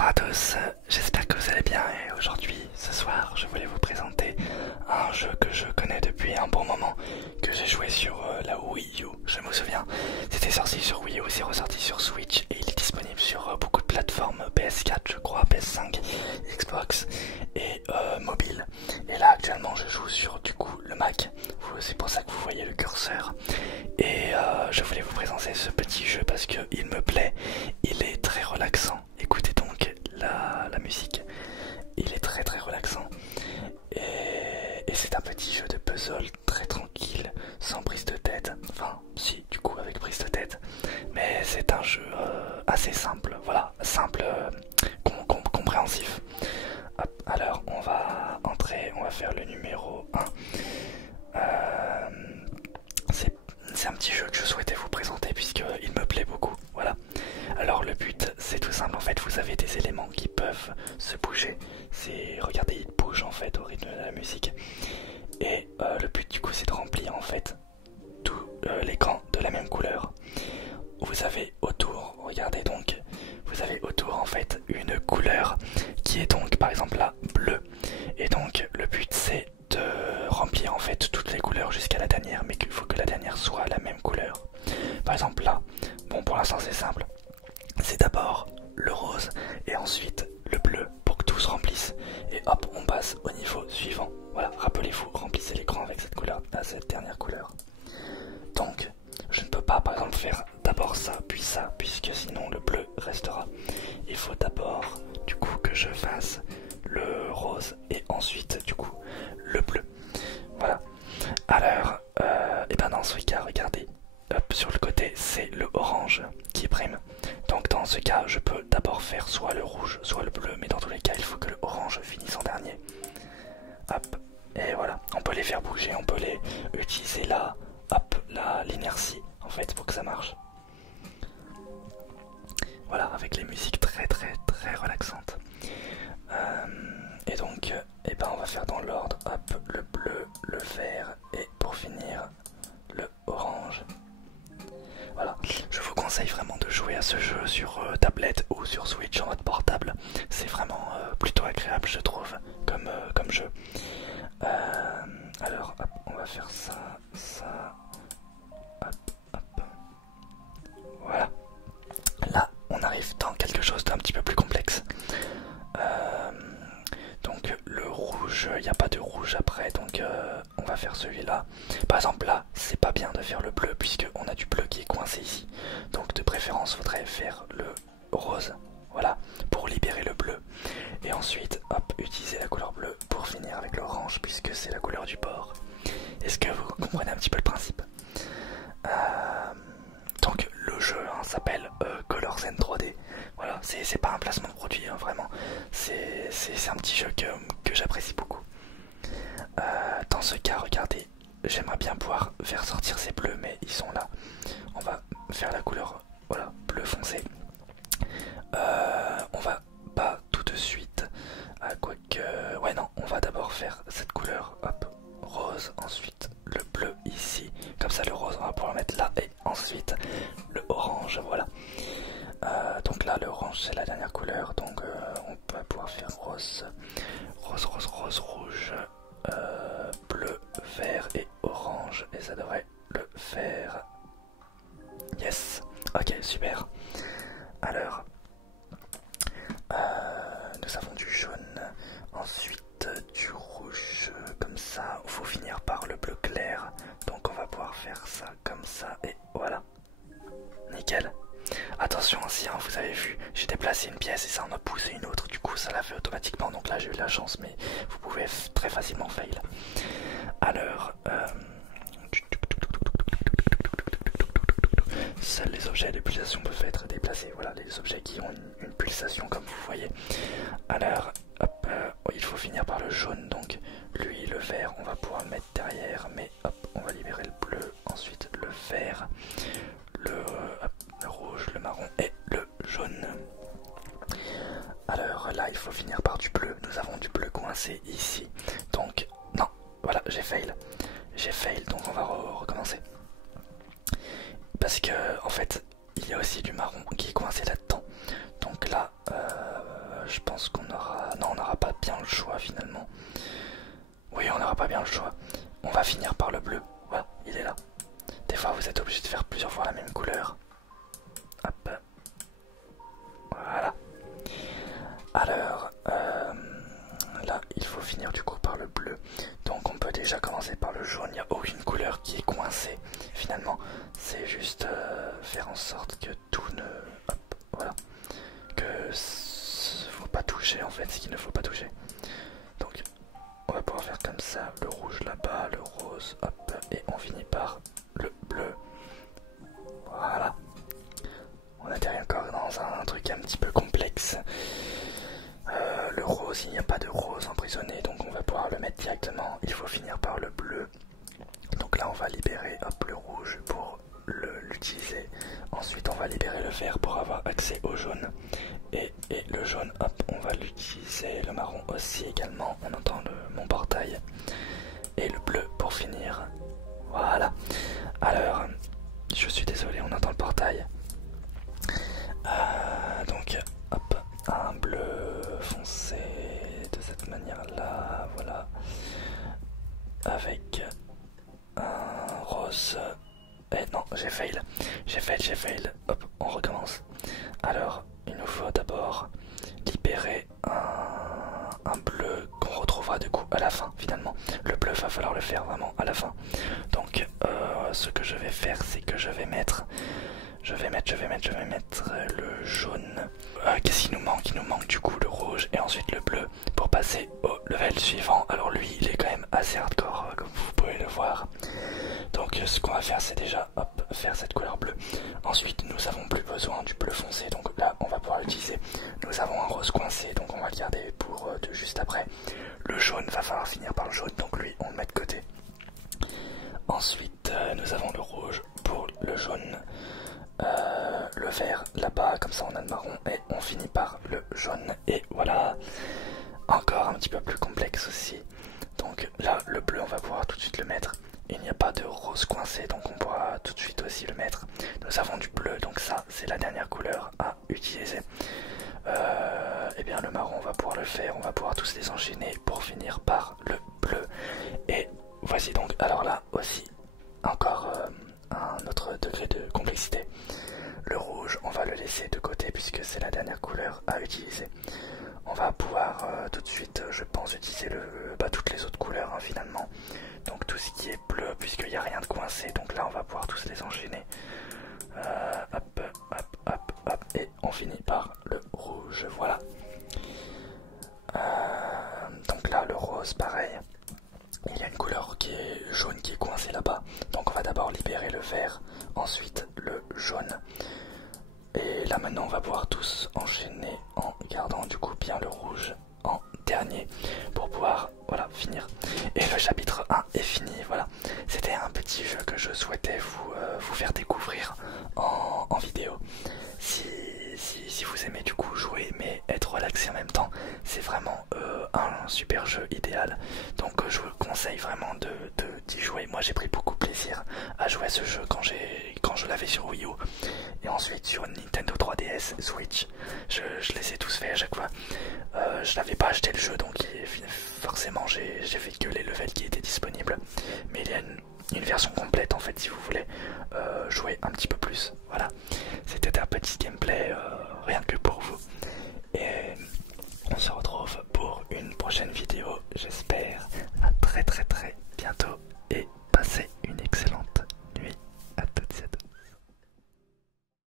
Bonjour à tous, j'espère que vous allez bien et aujourd'hui, ce soir, je voulais vous présenter un jeu que je connais depuis un bon moment, que j'ai joué sur la Wii U, je me souviens. C'était sorti sur Wii U, c'est ressorti sur Switch et il est disponible sur beaucoup de plateformes, PS4 je crois, PS5, Xbox et mobile. Et là actuellement je joue sur du coup le Mac, c'est pour ça que vous voyez le curseur. Et je voulais vous présenter ce petit jeu parce qu'il me plaît, il est très relaxant. Écoutez donc la musique, il est très très relaxant. Et c'est un petit jeu de puzzle très tranquille, sans prise de tête. Enfin, si, du coup, avec prise de tête. Mais c'est un jeu assez simple, voilà, simple, compréhensif. Hop, alors, on va entrer, on va faire le numéro 1. C'est un petit jeu que je souhaitais vous présenter puisqu'il me plaît beaucoup, voilà. Alors le but c'est tout simple, en fait vous avez des éléments qui peuvent se bouger. Regardez, ils bougent en fait au rythme de la musique. Et le but du coup c'est de remplir en fait tout l'écran de la même couleur. Vous avez autour, regardez donc, vous avez autour en fait une couleur qui est donc par exemple là bleu. Et donc le but c'est de remplir en fait toutes les couleurs jusqu'à la dernière, mais qu'il faut que la dernière soit la même couleur. Par exemple là, bon pour l'instant c'est simple, c'est d'abord le rose et ensuite le bleu pour que tout se remplisse. Et hop, on passe au niveau suivant. Voilà, rappelez-vous, remplissez l'écran avec cette couleur, cette dernière couleur. Donc, je ne peux pas par exemple faire d'abord ça, puisque sinon le bleu restera. Il faut d'abord du coup que je fasse le rose et ensuite du coup le bleu. Voilà. Alors, et ben dans ce cas, regardez, hop, sur le côté c'est le orange qui prime. Donc dans ce cas, je peux d'abord faire soit le rouge, soit le bleu, mais dans tous les cas, il faut que le orange finisse en dernier. Hop, et voilà. On peut les faire bouger, on peut les utiliser là, hop, l'inertie en fait pour que ça marche. Voilà, avec les musiques très très très relaxantes. Et donc, eh ben on va faire dans l'ordre, hop, le bleu, le vert et pour finir le orange. Voilà, je vous conseille vraiment de jouer à ce jeu sur tablette ou sur Switch en mode portable. C'est vraiment plutôt agréable je trouve comme jeu. Alors hop, on va faire ça, hop, hop. Voilà. Là, on arrive dans quelque chose d'un petit peu plus complexe. Donc le rouge, il n'y a pas de rouge après, donc on va faire celui-là. Par exemple là, c'est pas bien de faire le bleu puisqu'on a du bleu qui est coincé ici. Donc de préférence, faudrait faire le rose, voilà, pour libérer le bleu. Et ensuite, hop, utiliser la couleur bleue pour finir avec l'orange puisque c'est la couleur du bord. Est-ce que vous comprenez un petit peu le principe? Donc le jeu s'appelle Color Zen 3D. Voilà, c'est pas un placement de produit, hein, vraiment. C'est un petit jeu que j'apprécie beaucoup. Dans ce cas, regardez, j'aimerais bien pouvoir faire sortir ces bleus, mais ils sont là. On va faire la couleur, voilà, bleu foncé. On va pas tout de suite, quoique, ouais non, on va d'abord faire cette couleur, hop, rose, ensuite le bleu ici, comme ça le rose on va pouvoir le mettre là, et ensuite le orange, voilà. Donc là l'orange c'est la dernière couleur, donc on va pouvoir faire rose, rouge, bleu, vert et orange, et ça devrait le faire. Yes, ok, super. Alors, nous avons du jaune, ensuite du rouge, comme ça. Il faut finir par le bleu clair, donc on va pouvoir faire ça comme ça, et voilà. Nickel. Attention aussi, hein, vous avez vu, j'ai déplacé une pièce et ça en a poussé une autre, du coup ça l'a fait automatiquement, donc là j'ai eu de la chance, mais vous pouvez très facilement fail. Alors, seuls les objets de pulsation peuvent être déplacés, voilà, les objets qui ont une pulsation comme vous voyez. Alors, hop, il faut finir par le jaune, donc lui, le vert, on va pouvoir le mettre derrière, mais hop, on va libérer le bleu, ensuite le vert, le rouge, le marron et le jaune. Alors là, il faut finir par du bleu, nous avons du bleu coincé ici, donc non, voilà, j'ai fail, donc on va recommencer. Parce que en fait il y a aussi du marron qui est coincé là-dedans. Donc là toucher en fait, ce qu'il ne faut pas toucher. Donc on va pouvoir faire comme ça, le rouge là-bas, le rose, hop, et on finit par le bleu. Voilà. On atterrit encore dans un truc un petit peu complexe. Le rose, il n'y a pas de rose emprisonné, donc on va pouvoir le mettre directement. Il faut finir par le bleu. Donc là on va libérer hop, le rouge pour l'utiliser. Ensuite on va libérer le vert pour avoir accès au jaune. Et le jaune, hop, on va l'utiliser. Le marron aussi également, on entend mon portail. Et le bleu pour finir. Voilà. Alors, je suis désolé, on entend le portail. Donc, hop, un bleu foncé de cette manière-là, voilà. Avec un rose. Eh non, j'ai fail. J'ai fail. Hop, on recommence. Alors, il nous faut d'abord libérer un bleu qu'on retrouvera du coup à la fin finalement. Le bleu va falloir le faire vraiment à la fin. Donc ce que je vais faire, c'est que je vais mettre le jaune. Qu'est-ce qu'il nous manque? Il nous manque du coup le rouge et ensuite le bleu pour passer au level suivant. Alors lui il est quand même assez hardcore comme vous pouvez le voir. Donc ce qu'on va faire, c'est déjà hop, faire cette couleur bleue. Ensuite nous avons plus besoin du bleu foncé, donc là on va pouvoir l'utiliser. Nous avons un rose coincé, donc on va le garder pour juste après. Le jaune va falloir finir par le jaune, donc lui on le met de côté. Ensuite nous avons le rouge pour le jaune. Le vert là-bas, comme ça on a le marron et on finit par le jaune. Et voilà, encore un petit peu plus complexe aussi. Donc là le bleu on va pouvoir tout de suite le mettre. Il n'y a pas de rose coincé, donc on pourra tout de suite aussi le mettre. Nous avons du bleu, donc ça c'est la dernière couleur à utiliser. Et bien le marron on va pouvoir le faire, on va pouvoir tous les enchaîner pour finir par le bleu. Et voici donc, alors là aussi encore un autre degré de complexité. Le rouge on va le laisser de côté puisque c'est la dernière couleur à utiliser. On va pouvoir tout de suite, je pense, utiliser toutes les autres couleurs hein, finalement. Donc tout ce qui est bleu, puisqu'il n'y a rien de coincé, donc là on va pouvoir tous les enchaîner. Hop, et on finit par le rouge, voilà. Donc là le rose, pareil. Il y a une couleur qui est jaune qui est coincée là-bas. Donc on va d'abord libérer le vert, ensuite le jaune. Et là maintenant on va pouvoir tous enchaîner en gardant du coup bien le rouge en dernier pour pouvoir voilà finir. Et le chapitre 1 est fini, voilà. C'était un petit jeu que je souhaitais vous faire découvrir en vidéo. Si vous aimez du coup jouer mais être relaxé en même temps, c'est vraiment un super jeu idéal. Donc je vous conseille vraiment d'y jouer. Moi j'ai pris beaucoup de plaisir à jouer à ce jeu quand je l'avais sur Wii U et ensuite sur Nintendo 3DS, Switch. Je les ai tous fait à chaque fois. Je n'avais pas acheté le jeu donc forcément j'ai fait que les levels qui étaient disponibles. Mais il y a une version complète en fait si vous voulez jouer un petit peu plus. Voilà, c'était un petit gameplay